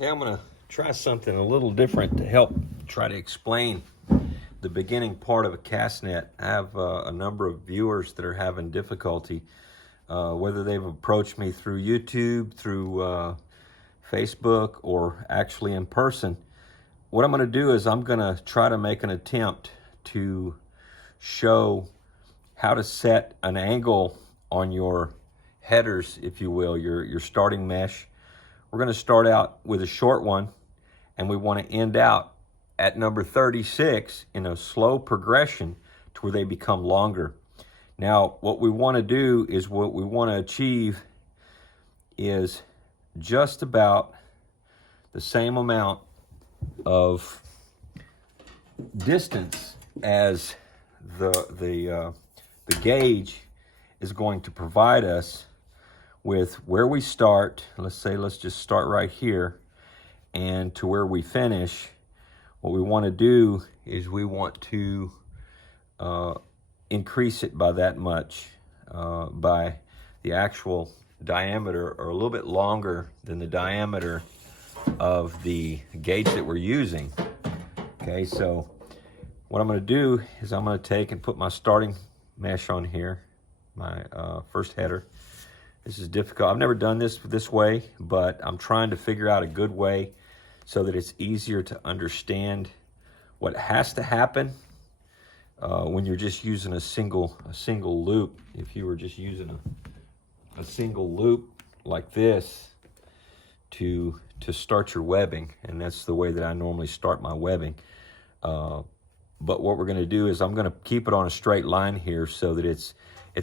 Okay, I'm going to try something a little different to help try to explain the beginning part of a cast net. I have a number of viewers that are having difficulty, whether they've approached me through YouTube, through Facebook, or actually in person. What I'm going to do is I'm going to try to make an attempt to show how to set an angle on your headers, if you will, your starting mesh. We're going to start out with a short one, and we want to end out at number 36 in a slow progression to where they become longer. Now, what we want to do is what we want to achieve is just about the same amount of distance as the gauge is going to provide us with where we start. Let's just start right here, and to where we finish. What we want to do is we want to increase it by that much, by the actual diameter, or a little bit longer than the diameter of the gauge that we're using. Okay, so what I'm going to do is I'm going to take and put my starting mesh on here, my first header. This is difficult. I've never done this way, but I'm trying to figure out a good way so that it's easier to understand what has to happen when you're just using a single loop. If you were just using a single loop like this to start your webbing, and that's the way that I normally start my webbing. But what we're going to do is I'm going to keep it on a straight line here so that it's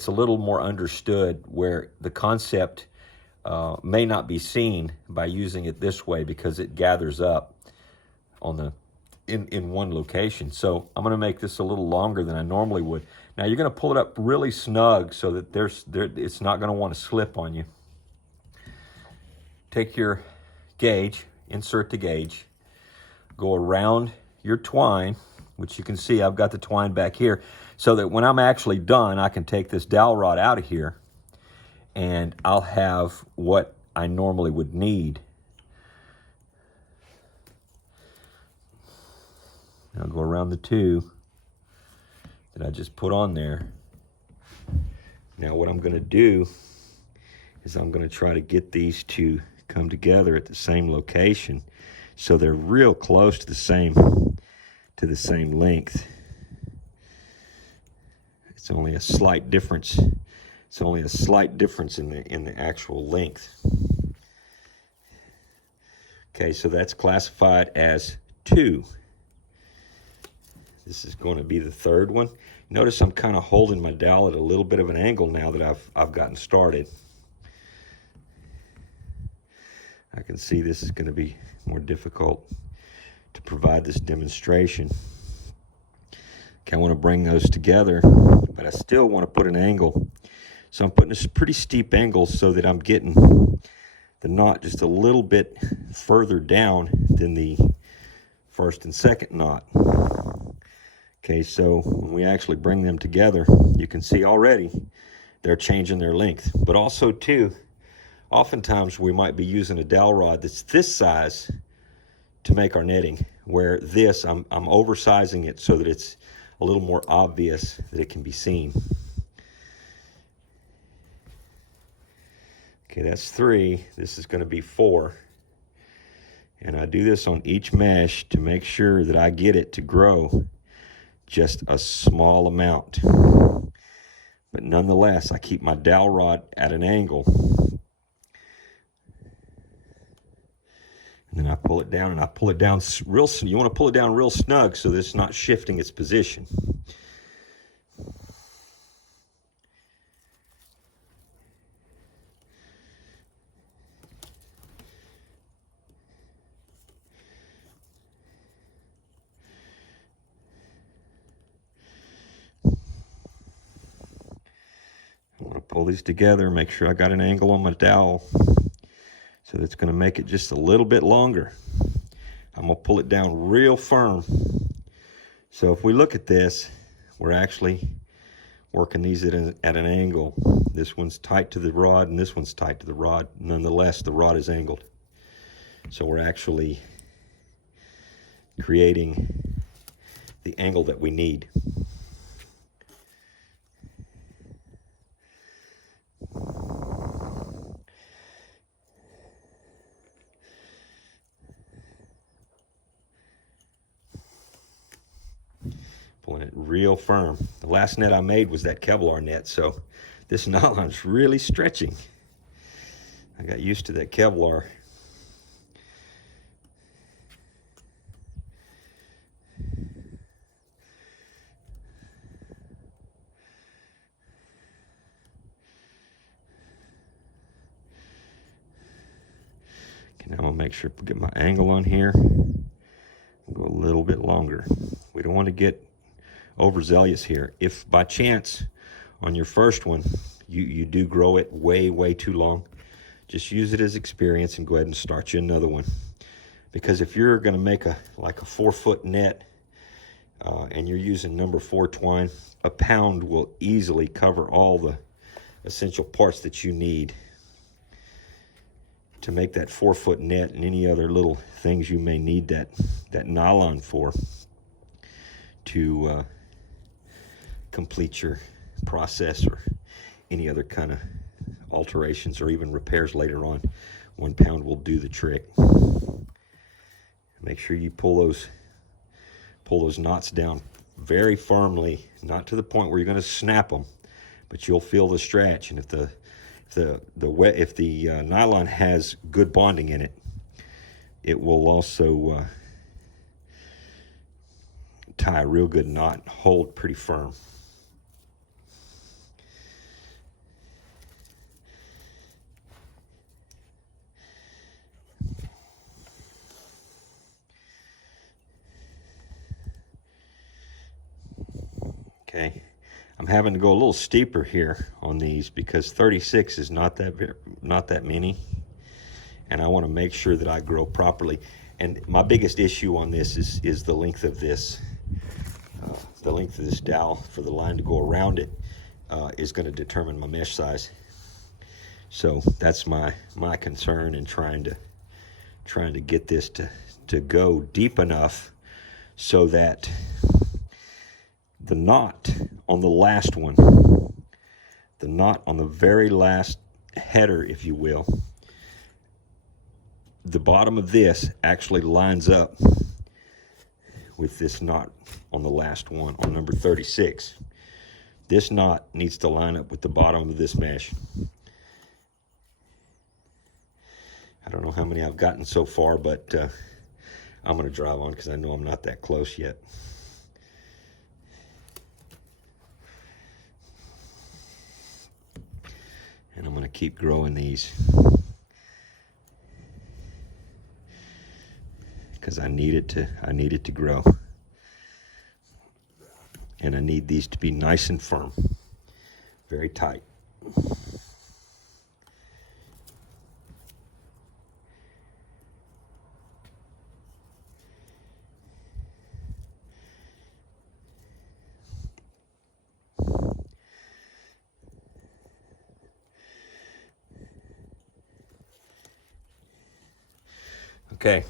a little more understood, where the concept may not be seen by using it this way, because it gathers up on in one location. So I'm going to make this a little longer than I normally would. Now you're going to pull it up really snug so that it's not going to want to slip on you. Take your gauge, insert the gauge, go around your twine, which you can see I've got the twine back here, so that when I'm actually done, I can take this dowel rod out of here and I'll have what I normally would need. I'll go around the two that I just put on there. Now what I'm going to do is I'm going to try to get these to come together at the same location, so they're real close to the same length. It's only a slight difference. It's only a slight difference in the actual length. Okay, so that's classified as 2. This is going to be the third one. Notice I'm kind of holding my dowel at a little bit of an angle now that I've gotten started. I can see this is going to be more difficult to provide this demonstration. Okay, I want to bring those together, but I still want to put an angle. So I'm putting a pretty steep angle so that I'm getting the knot just a little bit further down than the first and second knot. Okay, so when we actually bring them together, you can see already they're changing their length. But also too, oftentimes we might be using a dowel rod that's this size to make our netting, where this, I'm oversizing it so that it's a little more obvious that it can be seen. Okay, that's 3. This is going to be 4. And I do this on each mesh to make sure that I get it to grow just a small amount. But nonetheless, I keep my dowel rod at an angle. And then I pull it down, and I pull it down real. You want to pull it down real snug so that it's not shifting its position. I want to pull these together, make sure I got an angle on my dowel. So that's going to make it just a little bit longer. I'm going to pull it down real firm. So if we look at this, we're actually working these at an angle. This one's tight to the rod and this one's tight to the rod. Nonetheless, the rod is angled. So we're actually creating the angle that we need. Pulling it real firm. The last net I made was that Kevlar net, so this nylon's really stretching. I got used to that Kevlar. Okay, now I'm gonna make sure I get my angle on here. Go a little bit longer. We don't want to get overzealous here. If by chance on your first one you do grow it way too long, just use it as experience and go ahead and start you another one. Because if you're going to make like a 4-foot net and you're using number 4 twine, a pound will easily cover all the essential parts that you need to make that 4-foot net and any other little things you may need that nylon for to complete your process or any other kind of alterations or even repairs later on. 1 pound will do the trick. Make sure you pull those knots down very firmly, not to the point where you're going to snap them, but you'll feel the stretch. And if the nylon has good bonding in it, it will also tie a real good knot and hold pretty firm. Okay, I'm having to go a little steeper here on these because 36 is not that many, and I want to make sure that I grow properly. And my biggest issue on this is the length of this. The length of this dowel for the line to go around it is going to determine my mesh size. So that's my concern in trying to get this to go deep enough so that the knot on the last one, the knot on the very last header, if you will, the bottom of this actually lines up with this knot on the last one, on number 36. This knot needs to line up with the bottom of this mesh. I don't know how many I've gotten so far, but I'm going to drive on because I know I'm not that close yet. And I'm going to keep growing these because I need it to grow. And I need these to be nice and firm, very tight. Okay.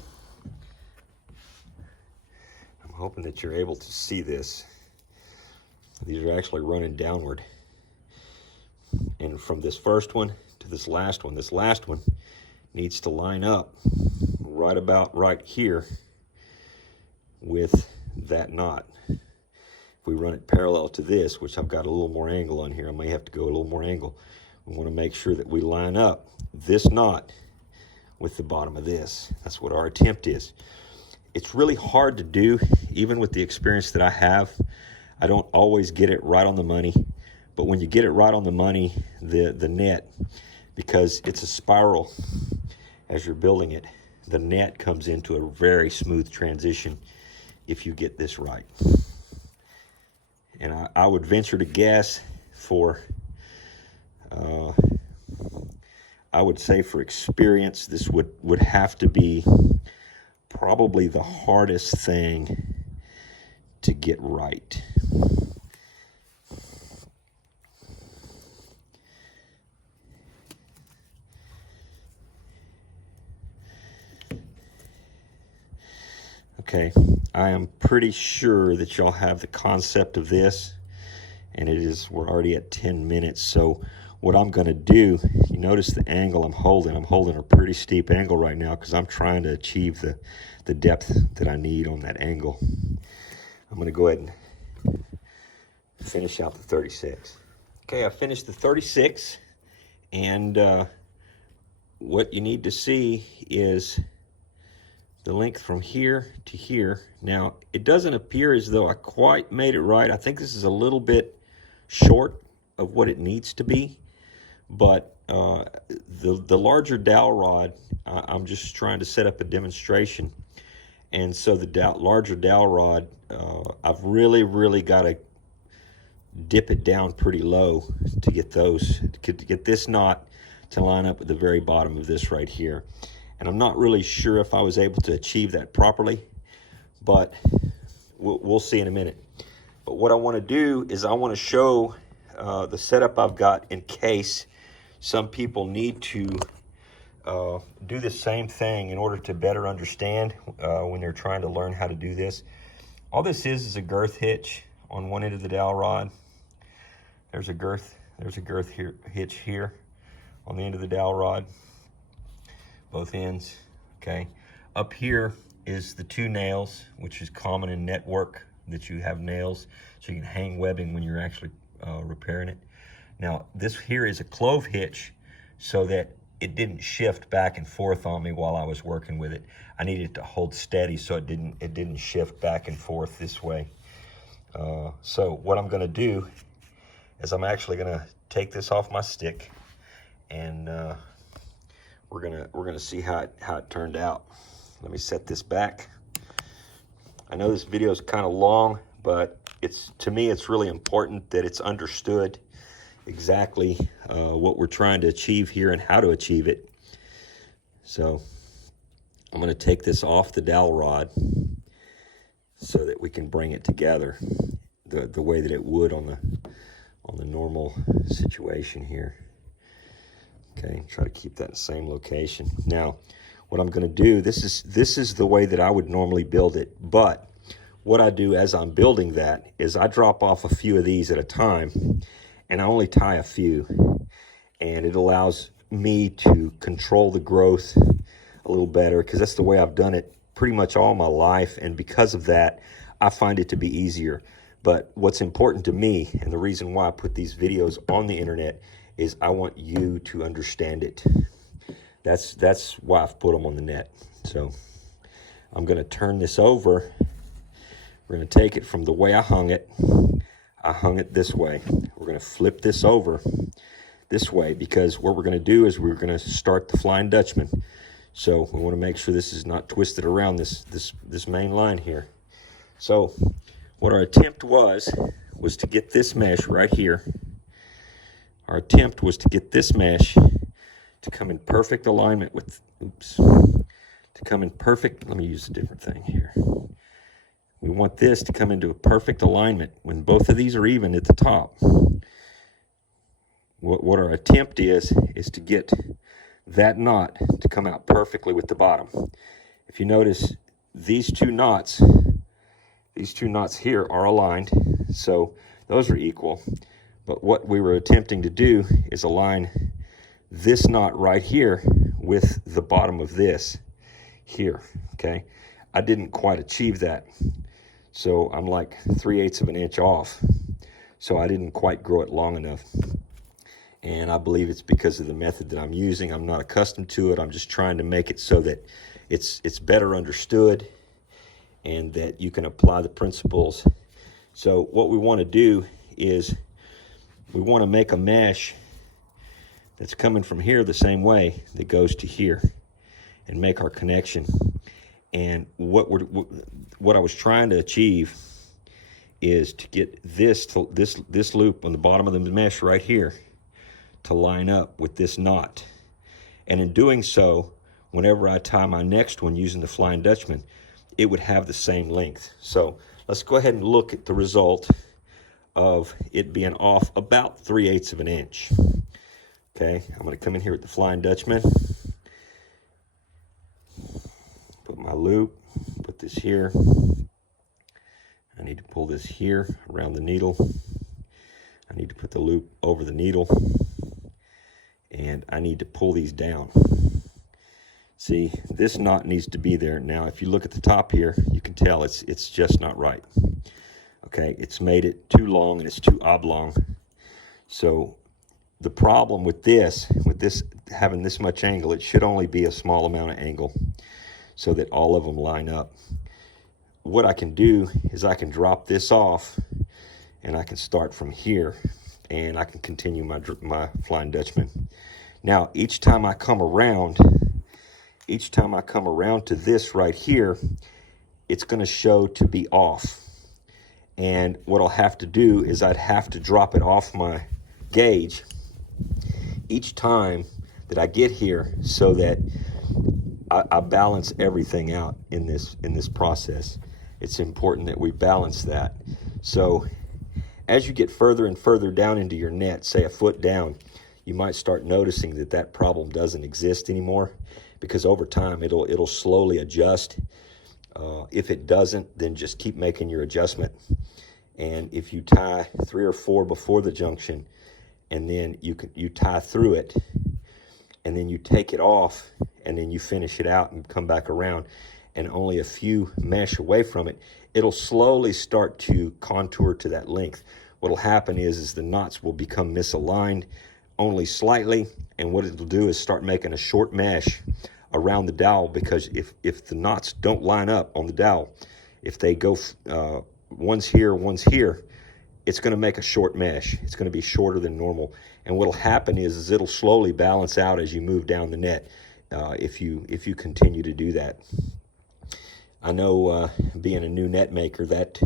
I'm hoping that you're able to see this. These are actually running downward. And from this first one to this last one needs to line up right about right here with that knot. If we run it parallel to this, which I've got a little more angle on here, I may have to go a little more angle. We want to make sure that we line up this knot with the bottom of this. That's what our attempt is. It's really hard to do, even with the experience that I have. I don't always get it right on the money, but when you get it right on the money, the net, because it's a spiral as you're building it, the net comes into a very smooth transition if you get this right. And I would venture to guess I would say for experience, this would have to be probably the hardest thing to get right. Okay, I am pretty sure that y'all have the concept of this, and we're already at 10 minutes. So what I'm going to do, you notice the angle I'm holding a pretty steep angle right now because I'm trying to achieve the depth that I need on that angle. I'm going to go ahead and finish out the 36. Okay, I finished the 36, and what you need to see is the length from here to here. Now, it doesn't appear as though I quite made it right. I think this is a little bit short of what it needs to be, but the larger dowel rod, I'm just trying to set up a demonstration, and so the larger dowel rod, I've really got to dip it down pretty low to get this knot to line up at the very bottom of this right here. And I'm not really sure if I was able to achieve that properly, but we'll see in a minute. But what I want to do is I want to show the setup I've got in case some people need to do the same thing in order to better understand when they're trying to learn how to do this. All this is a girth hitch on one end of the dowel rod. There's a girth hitch here on the end of the dowel rod, both ends. Okay, up here is the 2 nails, which is common in network, that you have nails so you can hang webbing when you're actually repairing it. Now this here is a clove hitch so that it didn't shift back and forth on me while I was working with it. I needed it to hold steady so it didn't shift back and forth this way. So what I'm going to do is I'm actually going to take this off my stick, and we're gonna see how it turned out. Let me set this back. I know this video is kind of long, but to me it's really important that it's understood exactly what we're trying to achieve here and how to achieve it. So I'm going to take this off the dowel rod so that we can bring it together the way that it would on the normal situation here. Okay, try to keep that in the same location. Now, what I'm going to do, this is the way that I would normally build it, but what I do as I'm building that is I drop off a few of these at a time, and I only tie a few, and it allows me to control the growth a little better because that's the way I've done it pretty much all my life, and because of that, I find it to be easier. But what's important to me, and the reason why I put these videos on the internet, is I want you to understand it. That's why I've put them on the net. So I'm going to turn this over. We're going to take it from the way I hung it. I hung it this way. We're going to flip this over this way because what we're going to do is we're going to start the Flying Dutchman. So we want to make sure this is not twisted around this main line here. So what our attempt was to get this mesh right here. Our attempt was to get this mesh to come in perfect alignment with, let me use a different thing here. We want this to come into a perfect alignment when both of these are even at the top. What our attempt is to get that knot to come out perfectly with the bottom. If you notice, these two knots here are aligned, so those are equal. But what we were attempting to do is align this knot right here with the bottom of this here, okay? I didn't quite achieve that. So I'm like 3/8 of an inch off. So I didn't quite grow it long enough. And I believe it's because of the method that I'm using. I'm not accustomed to it. I'm just trying to make it so that it's better understood and that you can apply the principles. So what we want to do is we want to make a mesh that's coming from here the same way that goes to here and make our connection. And what I was trying to achieve is to get this loop on the bottom of the mesh right here to line up with this knot. And in doing so, whenever I tie my next one using the Flying Dutchman, it would have the same length. So let's go ahead and look at the result of it being off about 3/8 of an inch. Okay, I'm going to come in here with the Flying Dutchman, put my loop, put put this here. I need to pull this here around the needle. I need to put the loop over the needle. And I need to pull these down. See, this knot needs to be there. Now, if you look at the top here, you can tell it's just not right. Okay, it's made it too long and it's too oblong. So the problem with this having this much angle, it should only be a small amount of angle so that all of them line up. What I can do is I can drop this off and I can start from here and I can continue my Flying Dutchman. Now, each time I come around to this right here, it's going to show to be off. And what I'll have to do is I'd have to drop it off my gauge each time that I get here so that I balance everything out in this process. It's important that we balance that. So as you get further and further down into your net, say a foot down, you might start noticing that problem doesn't exist anymore, because over time it'll slowly adjust. If it doesn't, then just keep making your adjustment. And if you tie 3 or 4 before the junction, and then you tie through it, and then you take it off, and then you finish it out and come back around, and only a few mesh away from it, it'll slowly start to contour to that length. What'll happen is the knots will become misaligned only slightly, and what it'll do is start making a short mesh around the dowel, because if the knots don't line up on the dowel, if they go one's here, it's going to make a short mesh. It's going to be shorter than normal, and what'll happen is it'll slowly balance out as you move down the net if you continue to do that. I know being a new net maker, that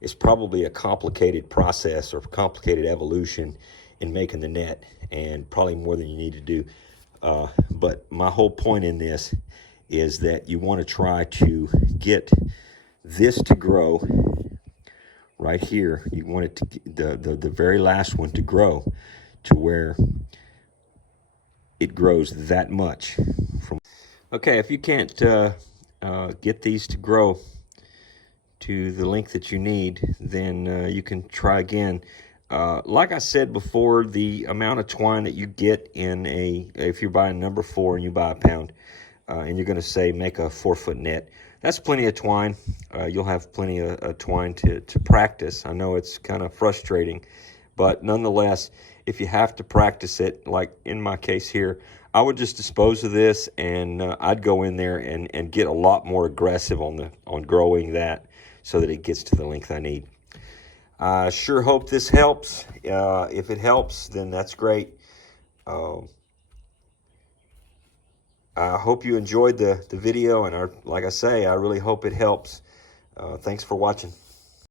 is probably a complicated process or complicated evolution in making the net, and probably more than you need to do. But my whole point in this is that you want to try to get this to grow right here. You want it to the very last one to grow to where it grows that much. Okay, if you can't get these to grow to the length that you need, then you can try again. Like I said before, the amount of twine that you get in if you're buying number 4 and you buy a pound, and you're going to say make a 4-foot net, that's plenty of twine. You'll have plenty of twine to practice. I know it's kind of frustrating, but nonetheless, if you have to practice it, like in my case here, I would just dispose of this, and I'd go in there and get a lot more aggressive on growing that so that it gets to the length I need. I sure hope this helps. If it helps, then that's great. I hope you enjoyed the video, and like I say, I really hope it helps. Thanks for watching.